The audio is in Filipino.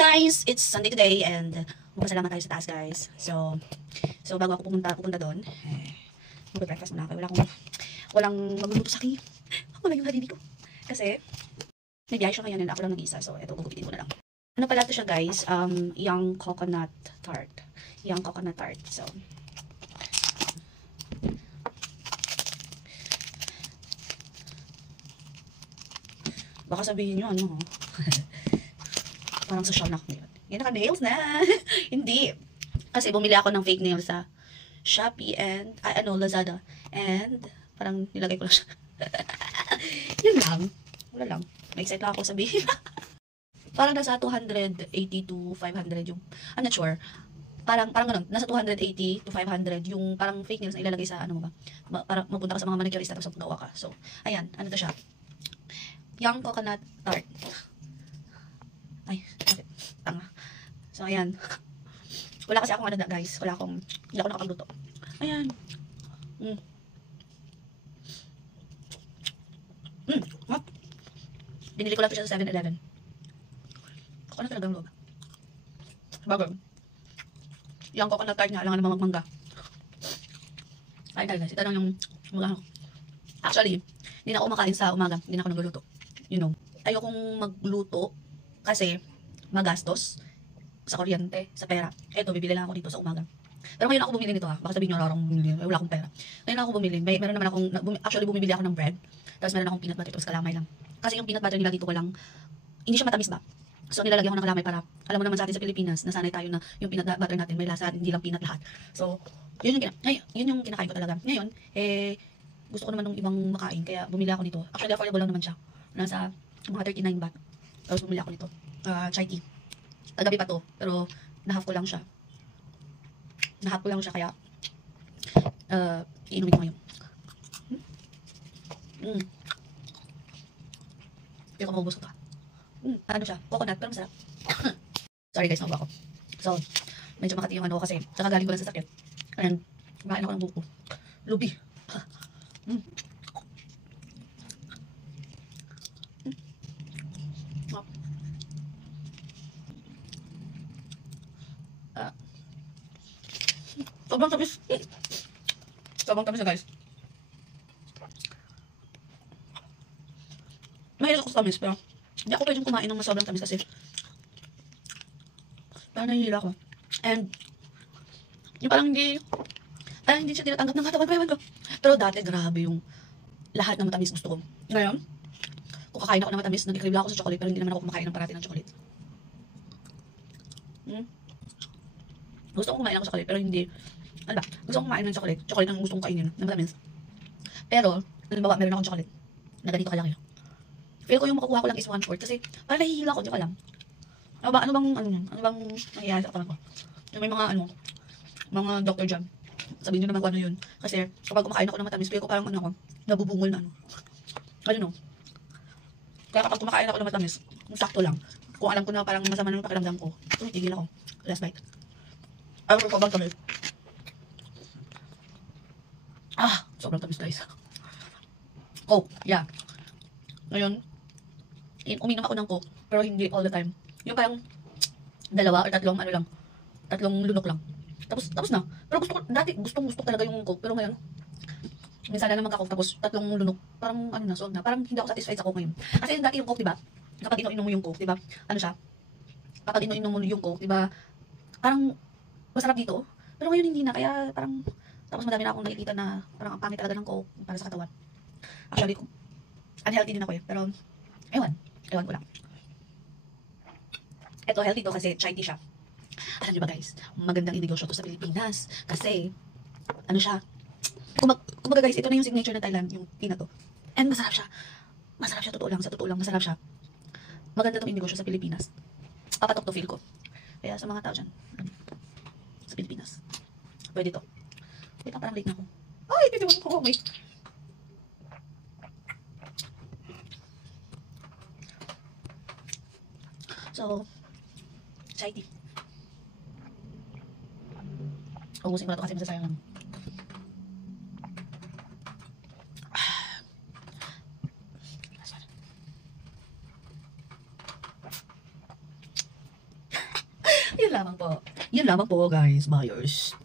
guys! It's Sunday today and magpasalamat tayo sa taas guys. So bago ako pupunta doon, mag-breakfast muna ako. Walang magluluto sa akin. Wala yung hadidi ko. Kasi may biyahe siya ngayon and ako lang nag-isa. So eto, gugupitin ko na lang. Ano pala ito siya guys? Young coconut tart. Young coconut tart. So baka sabihin nyo ano parang social na ako ngayon. Yan, naka-nails na. Hindi. Kasi bumili ako ng fake nails sa Shopee and, Lazada. And, parang nilagay ko lang siya. Yun lang. Wala lang. May excited lang ako sabihin. Parang nasa 280 to 500 yung, I'm not sure. Parang ganun. Nasa 280 to 500 yung parang fake nails na ilalagay sa, ano mo ba? Parang mapunta ka sa mga manicurista tapos magawa ka. So, ayan. Ano to siya? Young coconut tart. Ay, okay. Tanga. So, ayan. Wala kasi akong ano na, guys. Hindi ako nakapagluto. Ayan. What? Binili ko lang ito siya sa 7-Eleven. Ako na talagang loob. Bago. Yung coconut tart niya, alangan naman magmangga. Ay, guys. Ito lang yung mga. Actually, hindi na ako kumakain sa umaga. Hindi na ako nagluluto. You know. Ayokong magluto kasi magastos sa kuryente, sa pera. Eto, bibili lang ako dito sa umaga. Pero ngayon ako bumili nito ha. Baka sabihin nyo, larang bumili. Ay, wala akong pera. Ngayon ako bumili. Meron naman akong, actually bumibili ako ng bread. Tapos meron akong peanut butter. Tapos kalamay lang. Kasi yung peanut butter nila dito walang, hindi siya matamis ba? So nilalagyan ko ng kalamay para, alam mo naman sa atin sa Pilipinas, nasanay tayo na yung peanut butter natin may lasa, hindi lang peanut lahat. So, yun yung kinakain ko talaga. Ngayon, gusto ko naman ng ibang makain. Kaya bumili ako nito. Actually, affordable lang naman siya. Nasa mga 39 baht. Tapos bumili ako nito. Chai tea. Kagabi pa to. Pero, na-half ko lang siya. Kaya, iinumin ko ngayon. Hindi ko maubos ko pa. Ano siya? Coconut, pero masarap. Sorry guys, naubo ako. So, medyo makati yung ano ko kasi. Tsaka galing ko lang sa sakit. And, kumain ako ng buko. Lubi. Sobrang tamis. Sobrang tamis na guys. Mahilig ako sa tamis pero hindi ako pwedeng kumain ng mas sobrang tamis kasi parang nahihila ako. And yung parang hindi siya tinatanggap ng katawan ko. Pero dati grabe yung lahat ng matamis gusto ko. Ngayon, kung kakain ako ng matamis, nag-crave ako sa chocolate pero hindi naman ako kumakain ng parati ng chocolate. Gusto ko kumain ako sa chocolate pero hindi. Ano ba? Gusto kong kumain ng chocolate. Chocolate ang gusto kong kainin na matamis. Pero, halimbawa, meron akong chocolate na ganito kalaki. Feel ko yung makukuha ko lang is 1/4 kasi parang nahihila ko, di ko alam. Ano bang nangyayari sa katawan ko? Yung may mga doctor dyan. Sabihin nyo naman kung ano yun. Kasi, kapag kumakain ako ng matamis, feel ko parang nabubungol na Ano. Kaya kapag kumakain ako ng matamis, sakto lang. Kung alam ko na parang masama ng pakiramdam ko, tumitigil ako. Last bite. Ayaw ko bang tamis? Sobrang tamis guys. Oh, yeah. Ngayon, uminom ako ng Coke, pero hindi all the time. Yung parang 2 or 3 lunok lang. Tapos na. Pero dati gusto talaga yung Coke, pero ngayon, minsan na naman ako, tapos 3 lunok, parang sold na. Parang hindi ako satisfied sa Coke ngayon. Kasi dati yung Coke, diba? Kapag inom mo yung Coke, diba? Ano siya? Kapag inom mo yung Coke, diba? Parang masarap dito. Pero ngayon hindi na, kaya parang, tapos madami na akong nakikita na parang ang pangit talaga ng Coke para sa katawan. Actually, unhealthy din ako pero ewan ko lang. Ito, healthy to kasi chai tea siya. Alam nyo ba guys, magandang inegosyo to sa Pilipinas. Kasi, siya, kumbaga guys, ito na yung signature ng Thailand, yung tea na to. And masarap siya. Masarap siya, sa totoo lang, masarap siya. Maganda tong inegosyo sa Pilipinas. Papatok to feel ko. Kaya sa mga tao dyan, sa Pilipinas, pwede to. Wait, parang late na ako. Ay, pwede mo. Wait. So, chai tea. Ubusin ko na ito kasi masasayang lang. Yun lamang po. Yun lamang po, guys, buyers.